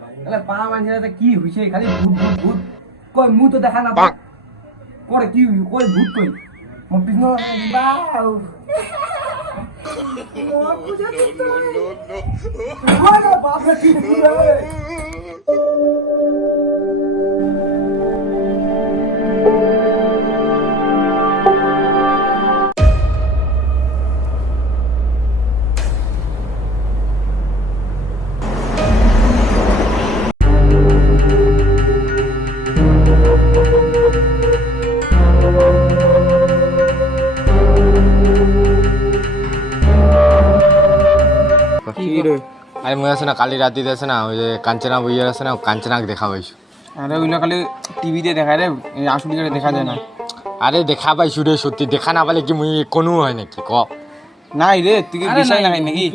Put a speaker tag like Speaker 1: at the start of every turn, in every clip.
Speaker 1: তাহলে পা মানছে কি হয়েছে খালি ভূত ভূত ভূত। কই মু তো দেখা না করে কি কই ভূত কই মো পিছন বাউ বাপ রে কি রে?
Speaker 2: আরে মুই আছে না কালি রাতিতে আছে না ওই যে কাঞ্চনা বইয়ের আছে না কাঞ্চনাকে দেখা পাইছো।
Speaker 3: আরে ওইগুলো খালি টিভিতে দেখায় রে এই আসল করে দেখা যায় না।
Speaker 2: আরে দেখা পাইছো রে সত্যি। দেখা না পালে কি মুই কোনো হয় নাকি? ক।
Speaker 3: নাই রে তুই কি বিশ্বাস নাই নাকি?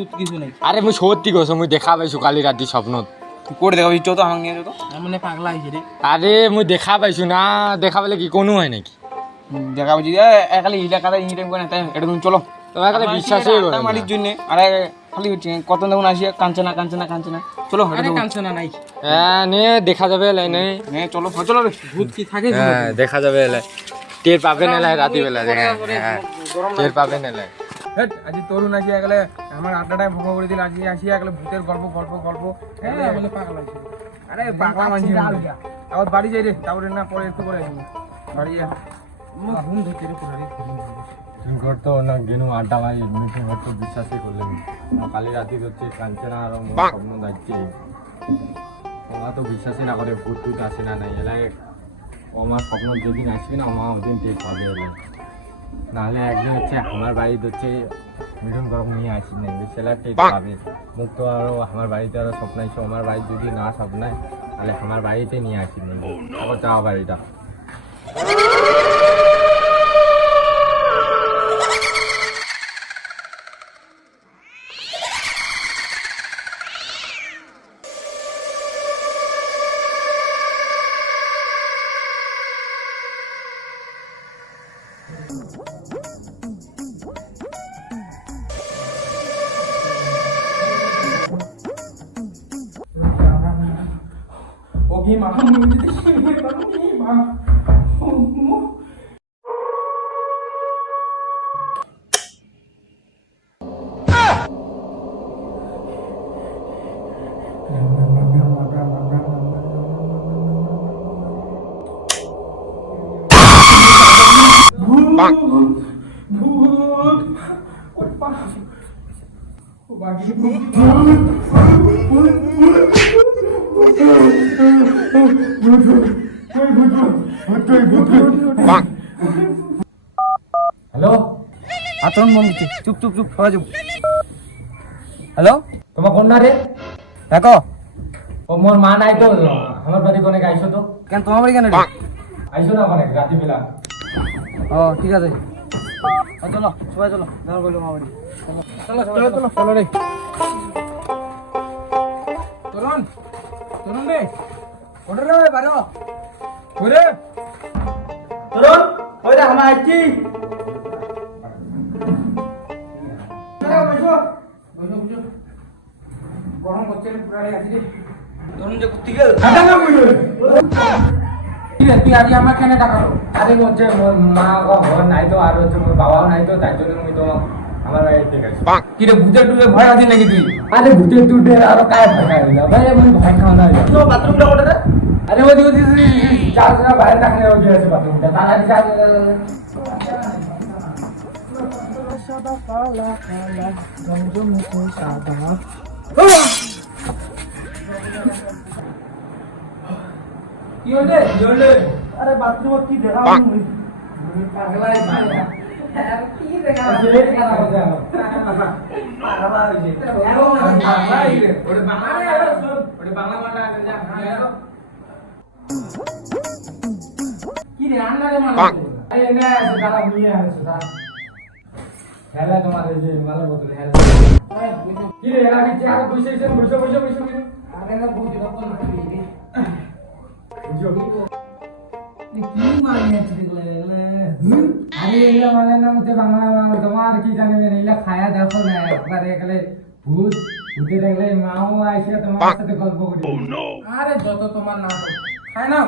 Speaker 2: আরে মুই সত্যি কৈছো মুই দেখা পাইছো কালি রাতি স্বপ্নত।
Speaker 3: তুই করে দেখা ইচ্ছা তো হাং নিয়ে তো।
Speaker 1: মানে পাগলা হইছে রে
Speaker 2: আরে মুই দেখা পাইছো না দেখা পালে কি কোনো হয় নাকি?
Speaker 3: দেখা পাচ্ছি এ খালি ইলা কাদা ইনি টাইম করে না তাই এটা তুমি চলো।
Speaker 2: তোমার খালি বিশ্বাসই করে না।
Speaker 3: মাটির জন্য আরে খালি কত দেখুন আসিয়া কাঞ্চনা কাঞ্চনা কাঞ্চনা। চলো দেবো।
Speaker 1: কাঞ্চনা নাই।
Speaker 2: হ্যাঁ নে দেখা যাবে এলাই নে।
Speaker 3: নে চলো হ, চলো
Speaker 1: ভূত কি থাকে
Speaker 2: হ্যাঁ দেখা যাবে এলাই টের পাবেন এলাই রাতি বেলা হ্যাঁ হ্যাঁ। টের পাবেন এলাই
Speaker 3: হেট আজি তরুণ আসিয়া গেলে আমার আড্ডাটাই ভঙ্গ করে দিল আজি আসিয়া গেলে ভূতের গল্প গল্প গল্প।
Speaker 1: পাগলা
Speaker 3: আরে পাগলা মানছি আবার বাড়ি যাই রে তারপরে না পরে একটু করে আসব। বাড়ি যা।
Speaker 1: ঘুম ধরছে রে। পুরা রে
Speaker 2: তুমি করতো না গেনু আড্ডা ভাই এমনি করতো বিশ্বাসই করলেন। কালি রাতি হচ্ছে কাঞ্চনা আর স্বপ্ন যাচ্ছে ওমা তো বিশ্বাসই না করে ভূত টুত আসে না নাই। এলাই আমার স্বপ্ন যেদিন আসবে না মা ওদিন টের পাবে এলাই নাহলে একদিন হচ্ছে আমার বাড়িতে হচ্ছে মিঠুন গরম নিয়ে আসি নাই সেলা টের পাবে। মুখ তো আরও আমার বাড়িতে আরও স্বপ্নাইছো আমার বাড়ি যদি না স্বপ্নায় তাহলে আমার বাড়িতে নিয়ে আসি নাই। আবার যাওয়া বাড়িটা।
Speaker 3: 오기마 한국인데 시기마 한국이마 ও মা মা
Speaker 2: হ্যালো?
Speaker 3: আতরণ মন দিচ্ছে চুপ চুপ চুপ সবাই চুপ।
Speaker 1: হ্যালো?
Speaker 2: তোমার কন্যা রে?
Speaker 1: দেখো।
Speaker 2: ও মোর মা নাই তো। আমার বাড়ি কোনে আইসো তো?
Speaker 1: কেন তোমার বাড়ি কেন?
Speaker 2: আইসো না কোনে রাতি বেলা
Speaker 1: ও ঠিক আছে ও, চলো সবাই চলো দেখা করল মা বাড়ি চলো সবাই চলো
Speaker 3: চলো রে তরুণ তরুণ রে
Speaker 1: ওঠো রে বারো
Speaker 3: ওরে
Speaker 1: তরুণ ওই দেখ আমার আইছি
Speaker 3: গরম করছে রে পুরা রে আজি রে
Speaker 1: তরুণ যে কুত্তি গেল
Speaker 3: কি রে তুই আজ আমার কেন ডাকালো?
Speaker 2: আরে হচ্ছে মোর মা ও ঘর নাই তো আর হচ্ছে মোর বাবাও নাই তো তাই জন্য আমি তো আমার বাড়িতে গেছি।
Speaker 3: কি রে ভূতের টুলে ভয় আছে নাকি তুই?
Speaker 2: আরে ভূতে টুটে আরও কায় ভয় খাইল ভাই আমি ভয় খাওয়া না
Speaker 1: তো বাথরুমটা ওঠে
Speaker 2: আরে ওই ওই যা যা বাইরে থাকলে ওই আছে বাথরুমটা। তাড়াতাড়ি যা
Speaker 3: কি হলে কি হলে
Speaker 1: আরে বাথরুম কি দেখা পাগলাই কি দেখা পাগলা হইছে।
Speaker 3: ওরে বাংলা রে আরে শোন ওরে বাংলা মাটা আছে যা হ্যাঁ কি রে আন্না রে মারা
Speaker 2: এই না দাদা নিয়ে আসো দাদা হেলা তোমার এই যে মালা বোতল হেলা কি রে এরা কি বসে বসে বসে বসে বসে।
Speaker 1: আরে না বুঝি রকম না দিবি
Speaker 2: আরে এগুলা মানে তোমার কি জানে এগুলা খায়া দেখো না একবারে ভূত উঠে দেখলে মাও আইসে তোমার সাথে গল্প করি
Speaker 4: আরে যত তোমার না খায় না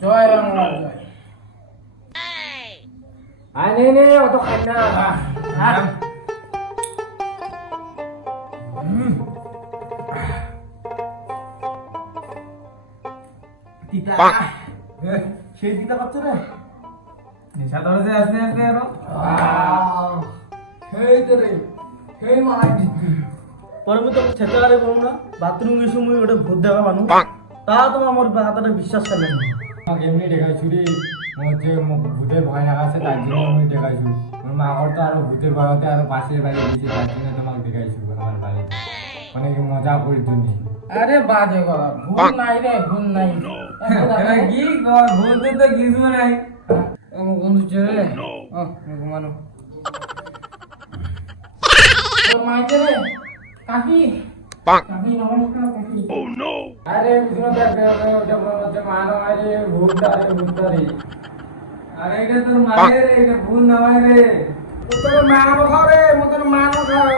Speaker 4: জয় বাংলা
Speaker 2: অত খাই না
Speaker 3: তিতা। সেই তিতা পাচ্ছ রে।
Speaker 4: নেশা ধরেছে আস্তে আস্তে
Speaker 3: আরও সেই তো রে সেই মার দিদি
Speaker 1: পরে মুই তোকে ছেতে আরে বলুন না বাথরুম গেছি মুই ওটা ভূত দেখা মানুষ। তা তোমার আমার হাতটা বিশ্বাস করলেন না।
Speaker 2: আমাকে এমনি দেখাইছু রে আমার হচ্ছে মোক ভূতের ভয় লাগাছে তার জন্য আমি দেখাইছু আমার মা আমার তো আরও ভূতের ভয়তে আরও পাশের বাড়ি গেছি তার জন্য তোমাকে দেখাইছু আমার বাড়িতে। অনেক মজা করি তুমি।
Speaker 4: আরে বাজে গলা ভুল নাই রে ভুল নাই।
Speaker 3: এবার কি কর বলতে তো কিছু নাই।
Speaker 4: আমার বন্ধু ছেড়ে ও ঘুমানো। তোর মাইতে রে? কাকি? কাকি নমস্কার কাকি।
Speaker 2: আরে বিষ্ণু দেখ ওটা মনে হচ্ছে মানো আরে ভূত আরে ভূত আরে
Speaker 3: আরে এটা তোর মায়ের রে এটা ভুল নয় রে।
Speaker 4: তোর মানো খাও রে মু তোর মানো খাও।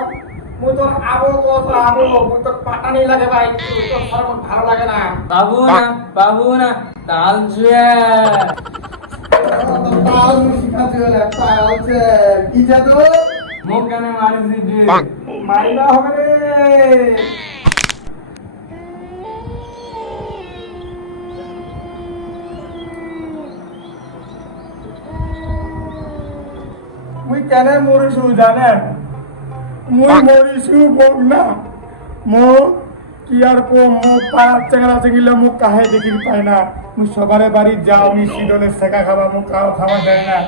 Speaker 4: মু তোর আবো কত আবো মু তোর পাটানি লাগে ভাই তোর সব ভালো লাগে না।
Speaker 1: বাবু না বাবু না তাল
Speaker 4: কি
Speaker 1: মুখ কেন
Speaker 4: হবে রে। মুই কেন মরিছু জানেন মুই মরিছু না মো কি আর কো মো পাঁচ চেঙ্গা চেঙ্গিলে মুখ কাহে দেখি পাই না। মুই সবারে বাড়ি যাও নি শীতলে শেখা খাবা মুখ খাওয়া খাওয়া যায় না।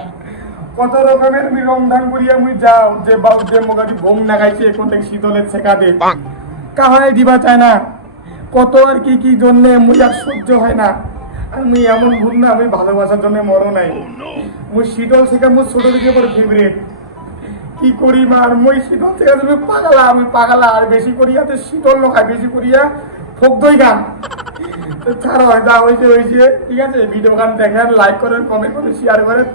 Speaker 4: কত রকমের রংধান করিয়া মুই যাও যে বাউ যে মোগাটি ঘুম না খাইছে এখন থেকে শীতলে শেখা দে। কাহাই দিবা চায় না। কত আর কি কি জন্যে মুই আর সহ্য হয় না। আর মুই এমন ভুল না আমি ভালোবাসার জন্য মরো নাই। মুই শীতল শেখা মুই ছোট থেকে বড় ফেভারিট কি করি মার মই শীতল থেকে তুমি পাগলা, আমি পাগলা, আর বেশি করিয়া তো শীতল লোক বেশি করিয়া ফোক দই গান ছাড়ো, যা হয়েছে হয়েছে ঠিক আছে ভিডিও গান দেখেন লাইক করেন কমেন্ট করেন শেয়ার করেন।